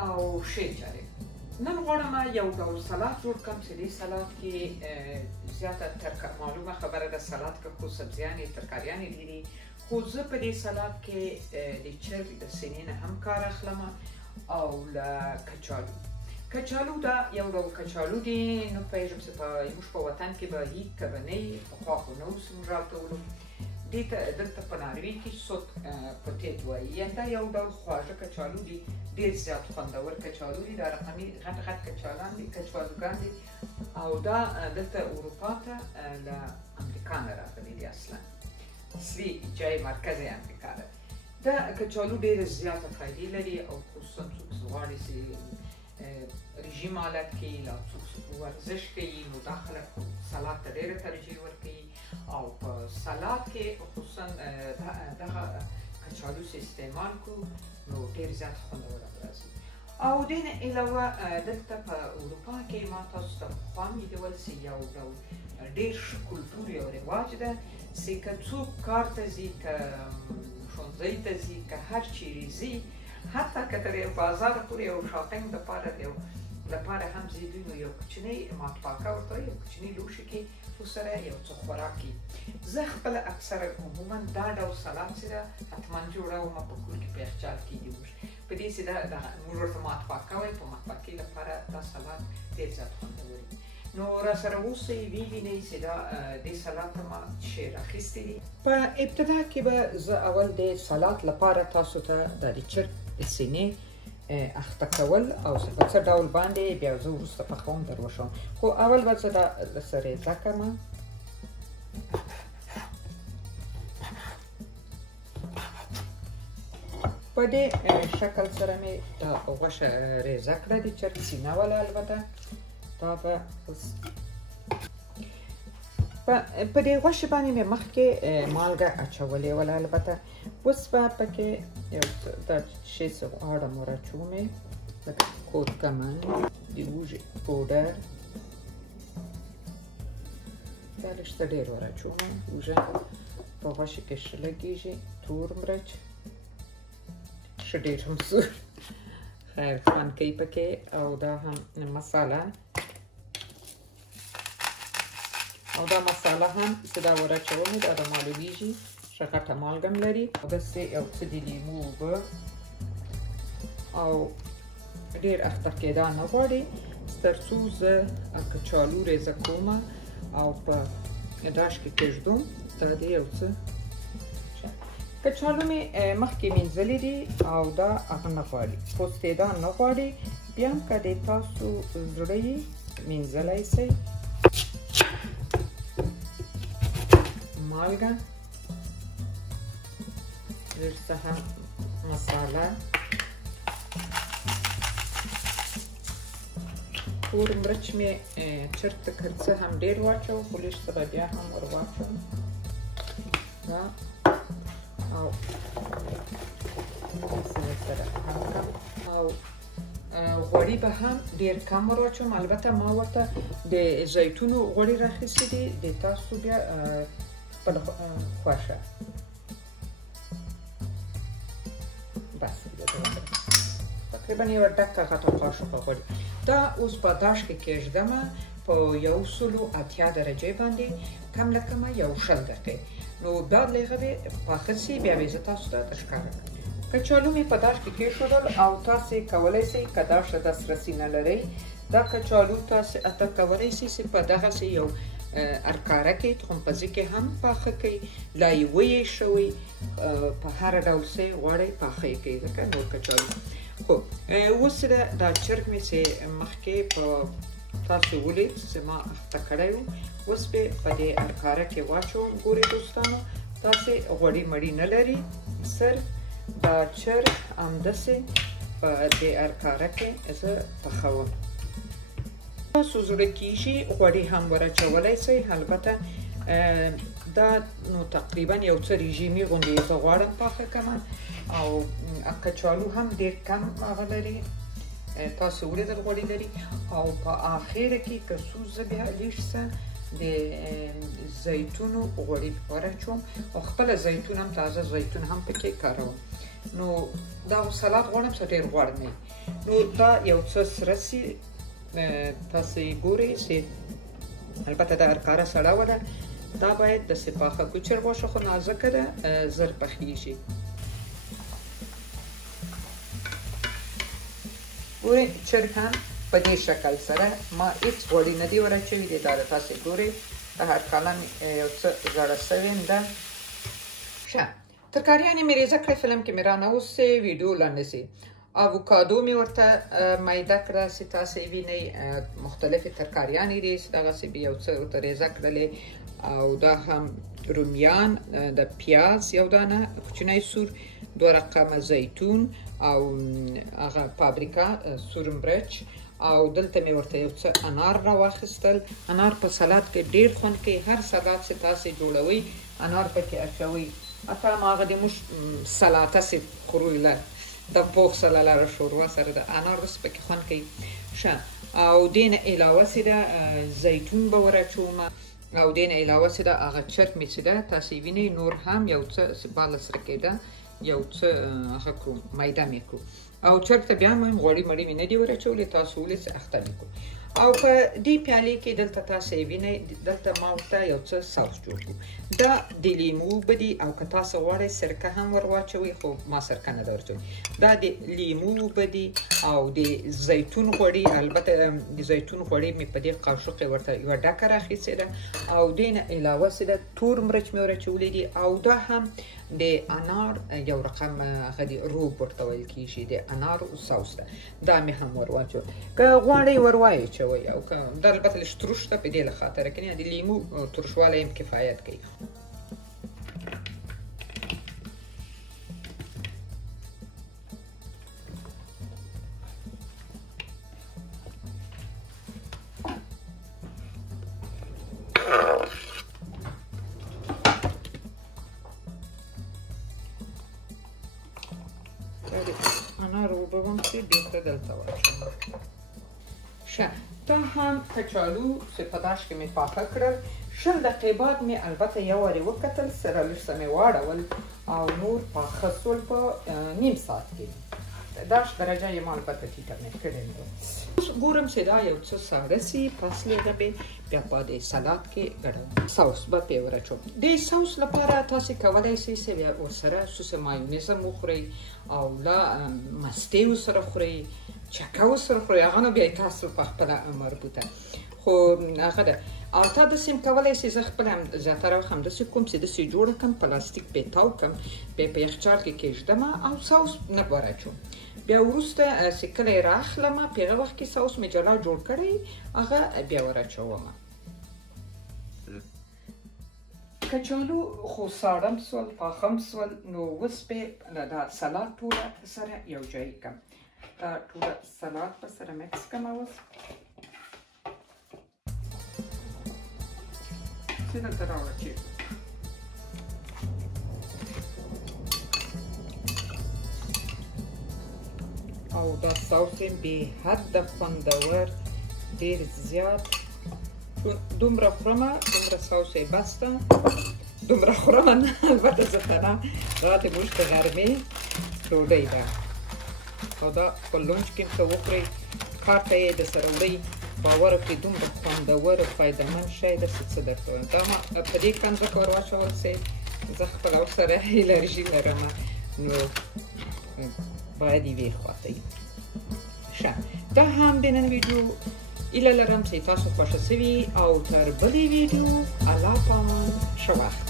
او ښې جارې. نن غواړم یو ډول سلاد جوړ کړم چې دې سلاد کې زیاته معلومه خبره ده سلاد کې خو سبزیانې ترکاریانې ډېرې خو زه په دې سلاد کې د چرګ د سینې نه هم کار اخلم او له کچالو. کچالو دا یو ډول کچالو دی نه پوهېږم چې زموږ په وطن کې به هي که به نه وي پخوا خو نه اوس موږ راټولو دې ته دلته په ناروې کې سوت پوټیټ وایي یا دا یو ډول خواږه کچالو دي ډېر زیات خوندور کچالو دي دا رقمي غټ غټ کچالان دي کچالوګان دي او دا دلته اروپا ته له امریکا نه راغلي دي اصلا اصلي جای مرکز امریکا ده. دا کچالو ډېره زیاته فایدې لري او خصوصا څوک غواړي چې رژیم حالت کې لا څوک ورزش کوي نو دا خلک سلاد ته ډېره ترجیح ورکوي او په سلاد کې خصوصا دغه کچالو چې استعمال کړو نو ډېر زیات خوندور راځي. او دې نه علاوه دلته په اروپا کې ما تاسو ته پخوا هم لیدول چې یو ډول ډېر ښه کلتور یو رواج ده چې که څوک کار ته ځي که ښوونځي ته ځي که هر چیرې ځي حتی که تر یو بازار پورې یو شاپینګ لپاره هم ځي دوی نو یو کوچنی ماتپاکه ورته یو کوچني لوښي کې ورسره یو څه خوراک کوي. زه خپله اکثره عموما دا ډول سلاد چې ده حتما جوړوم په کور کې په یخچال کې دي په دې چې موږ ورته ماتپاکه وایي په ماتپاکې لپاره دا سلاد ډېر زیات خوندور وي. نو راسره اوسئ ووینئ چې دا دې سلاد ته ما شی راخیستي دي. په ابتدا کې به زه اول د سلاد لپاره تاسو ته د چرګ د سینې اخته کول او په څه ډول باندې بیا زه وروسته پخوم در وښیم خو اول به زه دا سره ریزه کړم. په دې شکل سره مې دا غوښه ریزه کړه د چرګ سینه والا البته دا به اوس په دې غوښې باندې مې مخکې مالګه اچولې وله البته اوس به پکې یو دا شی څه غواړم ور اچومې لکه کورکمن د هوږې پوډر دا لږ څه ډېر ور اچومه هوږه په غوښې کې ښه لګېږي تور مرچ ښه ډېر هم سور خیر خوند کوي پکې او دا هم مساله او دا مساله هم چې دا ور اچوم دا معلومیږي ښه غټه مالګه هم لري او داسې یو څه د لیمو اوبه او ډېر اخته کېدا نه غواړي تر څو زه کچالو ریزه کوم او په داش کې کېږدم دا د یو څه کچالو مې مخکې مینځلي دي او دا هغه نه غواړي پوستېدا نه غواړي بیا هم که د تاسو زړه یې مینځلی شئ مالګه لږ څه هم مساله تور مرچ مې چېرته که څه هم ډېر واچوم خو لږ څه به بیا هم ور واچوم دا او سره هم کم او غوړي به هم ډېر کم ور واچوم البته ما ورته د زیتونو غوړي راخیستي دي د تاسو بیا خپله خوښه بس تقریبا یوه ډکه غټه قاشقه غوړي دا اوس په داش کې کېږدمه په 180 درجې باندې کم له کمه 1 دقیقې نو بعد له هغه به پاخه شي بیا به زه تاسو ته درښکاره کړم. کچالو مې په داش کې کېښودل او تاسې کولی شئ که داش ته دسترسي نه لرئ دا کچالو تاسې اته کولی شئ چې په دغسې یو ارکاره کې تخمپزي کې هم پاخه کوئ لا یې ویې شوئ په هر ډول څه غواړئ پاخه یې کوئ ځکه نور کچالو خو اوس دا چرګ مې چې مخکې په تاسو ولید چې ما اخته کړی و اوس به په دې ارکاره کې واچوم ګورئ دوستانو تاسې غوړي مړي نه لري صرف دا چرګ همداسې په دې ارکاره کې زه پخوم تاسو زړه کېږي غوړي هم ور اچولی شئ البته دا نو تقریبا یو څه رژیمي غوندې زه غواړم پاخه کړم او کچالو هم ډېر کم هغه لري تاسو ولیدل غوړي لري او په آخره کې که څو زه بیا لږ څه د زیتونو غوړي ورچوم او خپل زیتون هم تازه زیتون هم پکې کاروم. نو دا سلاد غواړم چې ډېر غوړ نه وي. نو دا یو څه سره سي تاسو یې ګورئ چې البته دا ښکاره سړه وه ده. دا باید داسې پاخه کړو. چرګ غوښه خو نازکه ده، زر پخیږي. ګورئ چرګ هم په دې شکل سره ما هیڅ غوړي نه دي ورچوي دي. دا تاسې ګورئ د هر کاله یو څه زړه سوې ده. ښه ترکاریانې مې ریزه کړې، فلم کې مې رانوسې، ویډیو لنډسې. اووکادو مې ورته میده کړه چې تاسې وینئ. مختلفې ترکاریانې دي چې دغسې مې یو څه ورته ریزه کړلې. او دا هم رومیان، د پیاز یو دانه کوچنی سور، 2 رقمه زیتون او هغه پابریکا سور مرچ. او دلته مې ورته یو څه انار راواخیستل. انار په سلاد کې ډېر خوند کوي. هر سلاد چې تاسې جوړوئ انار پکې اچوئ. حتی هغه د موږ سلاته چې خورو د پوخ سلاله شوروا سره د انار رس پکې خوند کوي. ښه او دې نه علاوه چې ده زیتون به ور اچوم. او دې نه علاوه چې ده هغه چرګ مې چې ده تاسې وینئ نور هم یو څه چې باله سره کېده یو څه هغه کړو، میده مې کړو. او چرګ ته بیا هم غوړي مړي مې نه دي ور اچولې. تاسو ولې چې اخته مې کړو. او په دې پیالې کې دلته تاسې وینئ دلته ما ورته یو څه ساوس جوړ کړو. دا د لیمو اوبه دي او که تاسو غواړئ سرکه هم ور واچوئ، خو ما سرکه نه ده ورچوي. دا د لیمو اوبه دي او د زیتون غوړي. البته د زیتون غوړي مې په دې قاشق ورته یوه ډکه راخیستې ده. او دې نه علاوه چې ده تور مرچ مې ور اچولي دي. او دا هم د انار یو رقم هغه د روب ورته ویل کېږي، د انارو ساوس ده. دا مې هم ور واچوه. که غواړئ ور واچوئ. او که دا البته لږ تروش ده په دې له خاطره کې نه، د لیمو ترشوالی هم کفایت کوي. انار اوبه هم چې بیرته دلته واچوم. ښه دا هم کچالو چې په داش کې مې پاخه کړل. 20 دقیقې بعد مې البته یو وارې وکتل، سره لږ څه مې واړول او نور پاخه سول په نیم ساعت کې. داش درجه یې ما البته ټیټه مې کړې ده. اوس ګورم چې دا یو څه ساړه سي. پس له هغه بیا په دې سلاد کې ګډوم. ساوس به پرې ور اچوم. دې ساوس لپاره تاسې کولی شئ چې بیا ورسره سوس مایونیز هم وخورئ او لا مستې ورسره خورئ، چکه ورسره خورئ. هغه نو بیا یې تاسو په خپله مربوطه. خو هغه ده. او تا داسې هم کولی شئ، زه خپله هم زیاتره وخت همداسې کوم چې داسې جوړه کړم، پلاستیک پرې تاو کړم، بیا په یخچال کې کېږدم او ساوس نه ور اچوم. بیا وروسته چې کله یې رااخلم په هغه وخت کې ساوس مې جلا جوړ کړی، هغه بیا ور اچوم. کچالو خو ساړه هم سول، پاخه هم سول. نو اوس به دا سلاد ټوله سره یو ځای کړم. دا ټوله سلاد به سره مکس کړم. اوس چې دلته راوړه چې او دا ساوس یې بې حده خوندور، ډېر زیات. دومره خورمه دومره ساوس یې بس ده. دومره خورمه نه، البته زه ته نه، دا د موږ د غرمې ډوډۍ ده. او دا په لونچ کې ته وخورئ، کار ته یې درسره وړئ. باور وکړئ دومره خوندور او فایدهمند شی ده چې څه درته وایم. دا ما په دې کم ځکه ور واچول چې زه خپله ورسره الرژي لرم، نو باید یوې خواته وي. ښه دا هم د نن ویډیو ایله لرم چې تاسو خوښه سوي. او تر بلې ویډیو الله پامان، ښه وخت.